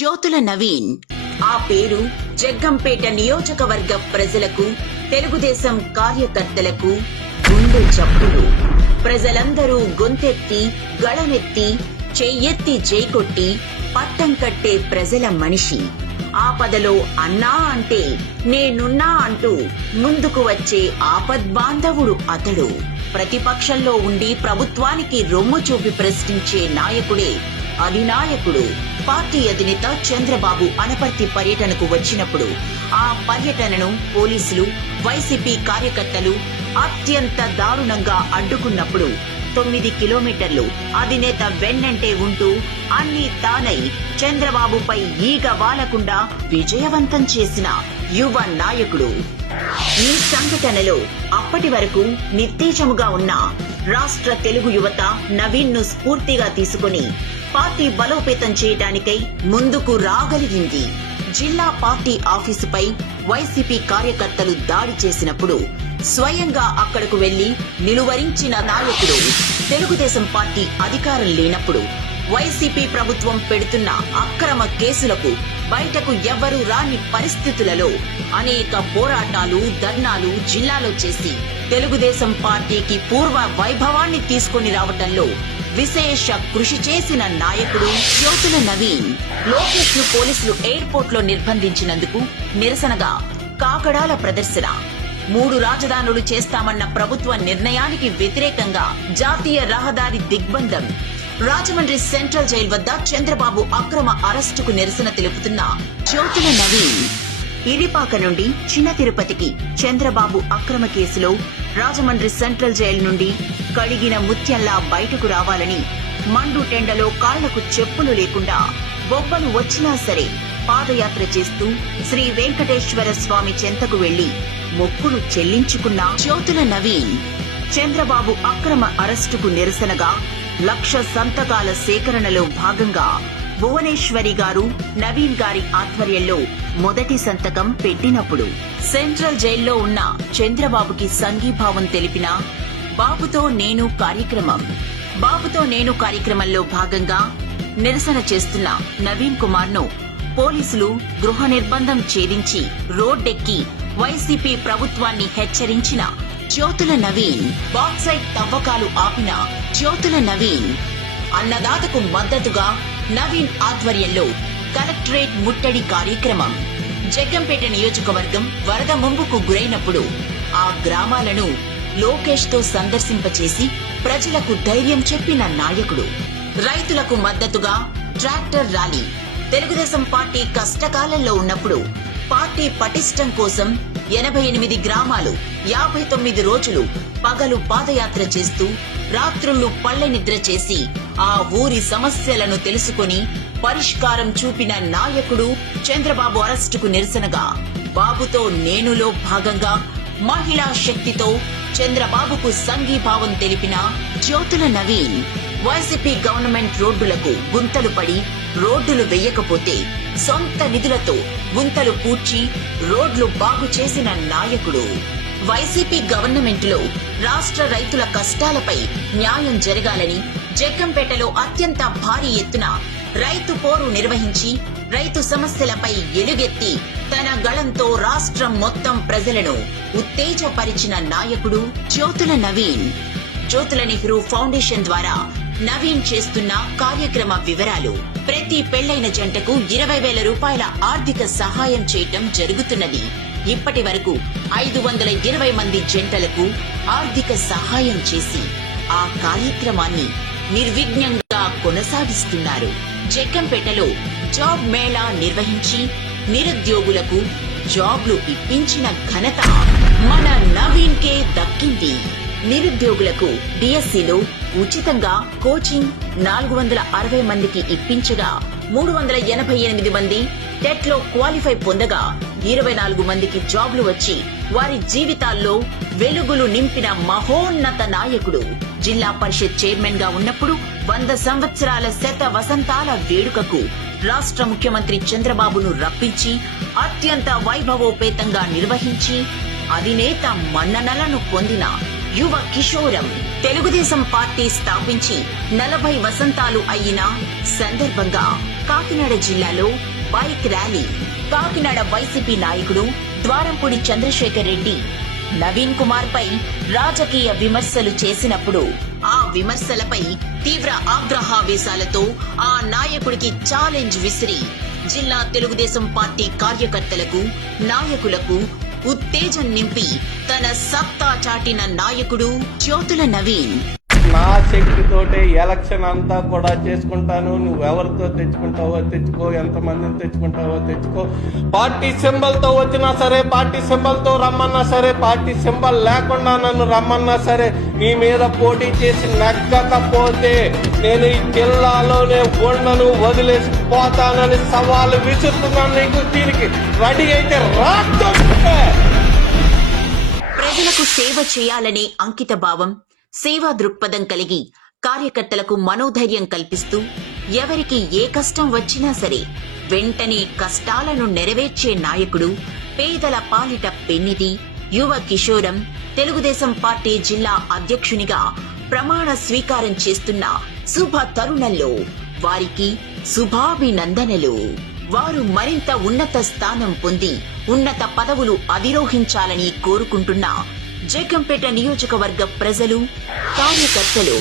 జ్యోతుల నవీన్. ఆ పేరు జగ్గంపేట నియోజకవర్గ ప్రజలకు, తెలుగుదేశం కార్యకర్తలకు గుండె చప్పుడు. ప్రజలందరూ గొంతెత్తి, గళమెత్తి, చెయ్యెత్తి జైకొట్టి పట్టం కట్టే ప్రజల మనిషి. ఆపదలో అన్నా అంటే నేనున్నా అంటూ ముందుకు వచ్చే ఆపద్బాంధవుడు అతడు. ప్రతిపక్షంలో ఉండి ప్రభుత్వానికి రొమ్ము చూపి ప్రశ్నించే నాయకుడే అధినాయకుడు. పార్టీ అధినేత చంద్రబాబు అనపర్తి పర్యటనకు వచ్చినప్పుడు ఆ పర్యటనను పోలీసులు, వైసీపీ కార్యకర్తలు అత్యంత దారుణంగా అడ్డుకున్నప్పుడు 9 కిలోమీటర్లు అధినేత వెన్నంటే ఉంటూ అన్నీ తానై చంద్రబాబుపై ఈగ వాలకుండా విజయవంతం చేసిన యువ నాయకుడు. ఈ సంఘటనలో అప్పటి వరకు నిస్తేజముగా ఉన్న రాష్ట్ర తెలుగు యువత నవీన్ ను స్ఫూర్తిగా తీసుకుని పార్టీ బలోపేతం చేయడానికై ముందుకు రాగలిగింది. జిల్లా పార్టీ ఆఫీసుపై వైసీపీ కార్యకర్తలు దాడి చేసినప్పుడు స్వయంగా అక్కడకు వెళ్లి నిలువరించిన నాయకుడు. తెలుగుదేశం పార్టీ అధికారం లేనప్పుడు వైసీపీ ప్రభుత్వం పెడుతున్న అక్రమ కేసులకు బయటకు ఎవ్వరూ రాని పరిస్థితులలో అనేక పోరాటాలు, ధర్నాలు జిల్లాలో చేసి తెలుగుదేశం పార్టీకి పూర్వ వైభవాన్ని తీసుకుని రావటంలో విశేష కృషి చేసిన నాయకుడు జ్యోతుల నవీన్. లోకేష్ ను పోలీసులు ఎయిర్పోర్ట్ లో నిర్బంధించినందుకు నిరసనగా కాకడాల ప్రదర్శన, 3 రాజధానులు చేస్తామన్న ప్రభుత్వ నిర్ణయానికి వ్యతిరేకంగా జాతీయ రహదారి దిగ్బంధం, రాజమండ్రి సెంట్రల్ జైలు వద్ద చంద్రబాబు అక్రమ అరెస్టుకు నిరసన తెలుపుతున్న జ్యోతుల నవీన్. ఇరిపాక నుండి చిన్న తిరుపతికి చంద్రబాబు అక్రమ కేసులో రాజమండ్రి సెంట్రల్ జైలు నుండి కడిగిన ముత్యంలా బయటకు రావాలని మండు టెండలో కాళ్లకు చెప్పులు లేకుండా బొబ్బలు వచ్చినా సరే పాదయాత్ర చేస్తూ శ్రీ వెంకటేశ్వర స్వామి చెంతకు వెళ్లి మొక్కులు చెల్లించుకున్న జ్యోతుల నవీన్. చంద్రబాబు అక్రమ అరెస్టుకు నిరసనగా 1,00,000 సంతకాల సేకరణలో భాగంగా భువనేశ్వరి గారు నవీన్ గారి ఆధ్వర్యంలో మొదటి సంతకం పెట్టినప్పుడు సెంట్రల్ జైల్లో ఉన్న చంద్రబాబుకి సంఘీభావం తెలిపిన బాబుతో నేను కార్యక్రమంలో భాగంగా నిరసన చేస్తున్న నవీన్ కుమార్ ను పోలీసులు గృహ నిర్బంధం ఛేదించి రోడ్డెక్కి వైసీపీ ప్రభుత్వాన్ని హెచ్చరించిన జ్యోతుల నవీన్. బాక్సైట్ తవ్వకాలు ఆపిన జ్యోతుల నవీన్. అన్నదాతకు మద్దతుగా నవీన్ ఆధ్వర్యంలో కలెక్టరేట్ ముట్టడి కార్యక్రమం. జగ్గంపేట నియోజకవర్గం వరద ముంపుకు గురైనప్పుడు ఆ గ్రామాలను లోకేష్ తో సందర్శింపచేసి ప్రజలకు ధైర్యం చెప్పిన నాయకుడు. రైతులకు మద్దతుగా ట్రాక్టర్ ర్యాలీ. తెలుగుదేశం పార్టీ కష్టకాలంలో ఉన్నప్పుడు పార్టీ పటిష్టం కోసం 88 గ్రామాలు 59 రోజులు పగలు పాదయాత్ర చేస్తూ రాత్రుళ్లు పళ్లె నిద్ర చేసి ఆ ఊరి సమస్యలను తెలుసుకుని పరిష్కారం చూపిన నాయకుడు. చంద్రబాబు అరెస్టుకు నిరసనగా బాబుతో నేనులో భాగంగా మహిళా శక్తితో చంద్రబాబుకు సంఘీభావం తెలిపిన జ్యోతుల నవీన్. వైసీపీ గవర్నమెంట్ రోడ్డులకు గుంతలు పడి రోడ్డులు వేయకపోతే సొంత నిధులతో గుంతలు పూడ్చి రోడ్లు బాగు చేసిన నాయకుడు. వైసీపీ గవర్నమెంట్ లో రాష్ట్ర రైతుల కష్టాలపై న్యాయం జరగాలని జగ్గంపేటలో అత్యంత భారీ ఎత్తున రైతు పోరు నిర్వహించి రైతు సమస్యలపై ఎలుగెత్తి తన గళంతో రాష్ట్రం మొత్తం ప్రజలను ఉత్తేజపరిచిన నాయకుడు జ్యోతుల నవీన్. జ్యోతుల నెహ్రూ ఫౌండేషన్ ద్వారా నవీన్ చేస్తున్న కార్యక్రమ వివరాలు. ప్రతి పెళ్లైన జంటకు 20,000 రూపాయల ఆర్థిక సహాయం చేయటం జరుగుతున్నది. ఇప్పటి వరకు 520 మంది జంటలకు ఆర్థిక సహాయం చేసి ఆ కార్యక్రమాన్ని నిర్విఘ్నంగా కొనసాగిస్తున్నారు. జగ్గంపేటలో జాబ్ మేళా నిర్వహించి నిరుద్యోగులకు జాబ్లు ఇప్పించిన ఘనత మన నవీన్ కే దక్కింది. నిరుద్యోగులకు డిఎస్సిలో ఉచితంగా కోచింగ్ 460 మందికి ఇప్పించగా 388 మంది టెట్ లో క్వాలిఫై పొందగా 24 మందికి జాబ్లు వచ్చి వారి జీవితాల్లో వెలుగులు నింపిన మహోన్నత నాయకుడు. జిల్లా పరిషత్ చైర్మన్ గా ఉన్నప్పుడు 100 సంవత్సరాల శత వసంతాల వేడుకకు రాష్ట్ర ముఖ్యమంత్రి చంద్రబాబును రప్పించి అత్యంత వైభవోపేతంగా నిర్వహించి అధినేత మన్ననలను పొందిన యువ కిషోరం. తెలుగుదేశం పార్టీ స్థాపించి 40 వసంతాలు అయిన సందర్భంగా కాకినాడ జిల్లాలో బైక్ ర్యాలీ. కాకినాడ వైసీపీ నాయకుడు ద్వారంపూడి చంద్రశేఖర్ రెడ్డి నవీన్ కుమార్ పై రాజకీయ విమర్శలు చేసినప్పుడు ఆ విమర్శలపై తీవ్ర ఆగ్రహావేశాలతో ఆ నాయకుడికి ఛాలెంజ్ విసిరి జిల్లా తెలుగుదేశం పార్టీ కార్యకర్తలకు, నాయకులకు ఉత్తేజం నింపి తన సత్తా చాటిన నాయకుడు జ్యోతుల నవీన్. నా శక్తితోటే ఎలక్షన్ అంతా కూడా చేసుకుంటాను. నువ్వెవరితో తెచ్చుకుంటావో తెచ్చుకో, ఎంతమందిని తెచ్చుకుంటావో తెచ్చుకో. పార్టీ సింబల్ తో వచ్చినా సరే, పార్టీ సింబల్ తో రమ్మన్నా సరే, పార్టీ సింబల్ లేకుండా నన్ను రమ్మన్నా సరే, నీ మీద పోటీ చేసి నెగ్గకపోతే నేను ఈ జిల్లాలోనే ఉండను, వదిలేసి పోతానని సవాలు విసురుతున్నాను నీకు. దీనికి రెడీ అయితే రాష్ట్రం ప్రజలకు సేవ చేయాలనే అంకిత భావం, సేవా దృక్పథం కలిగి కార్యకర్తలకు మనోధైర్యం కల్పిస్తూ ఎవరికి ఏ కష్టం వచ్చినా సరే వెంటనే కష్టాలను నెరవేర్చే నాయకుడు, పేదల పాలిట పెన్నిధి, యువ కిషోరం. తెలుగుదేశం పార్టీ జిల్లా అధ్యక్షునిగా ప్రమాణ స్వీకారం చేస్తున్న శుభ తరుణంలో వారికి శుభాభినందనలు. వారు మరింత ఉన్నత స్థానం పొంది ఉన్నత పదవులు అధిరోహించాలని కోరుకుంటున్న జగ్గంపేట నియోజకవర్గ ప్రజలు, కార్యకర్తలు.